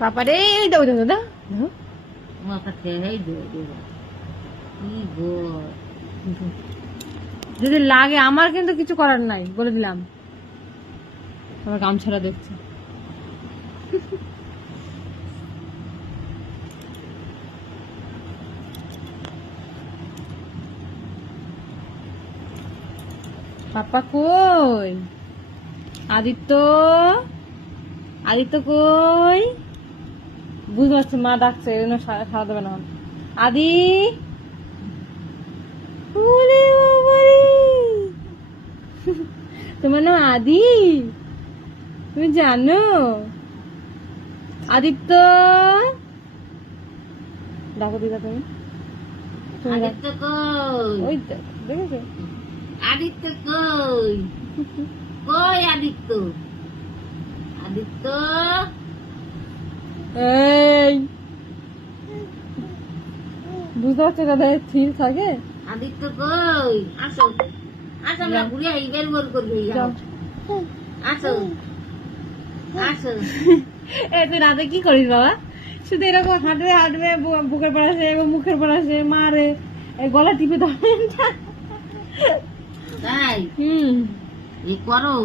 পাপা রে দাও দাও দাও যদি লাগে আমার কিন্তু কিছু করার নাই বলে দিলাম। আমার গামছাড়া দেখছে। পাপা কই? আদিত্য, আদিত্য কই? বুঝতে পারছি মা ডাকছে, এই জন্য সারা দেবে না। আদি, ওরে বাবারে, তোমার নাম আদি? তুমি জানো? আদিত্য, ডাকো দিদা তুমি। আদিত্য কই? ওই দেখেছো? আদিত্য কই? কই আদিত্য? আদিত্য এই বুঝতে পারছো দাদা স্থির থাকে। আদিত্য কই? আসো আসো, আমরা ঘুরে আই, বের বের করবি। আসো আসো। এই তুই রাতে কি করিস বাবা? শুধু এরকম হাঁটবে হাঁটবে, বুকের পর আসে এবং মুখের পর আসে, মারে, গলা টিপে ধরে। তাই হুম এই করো।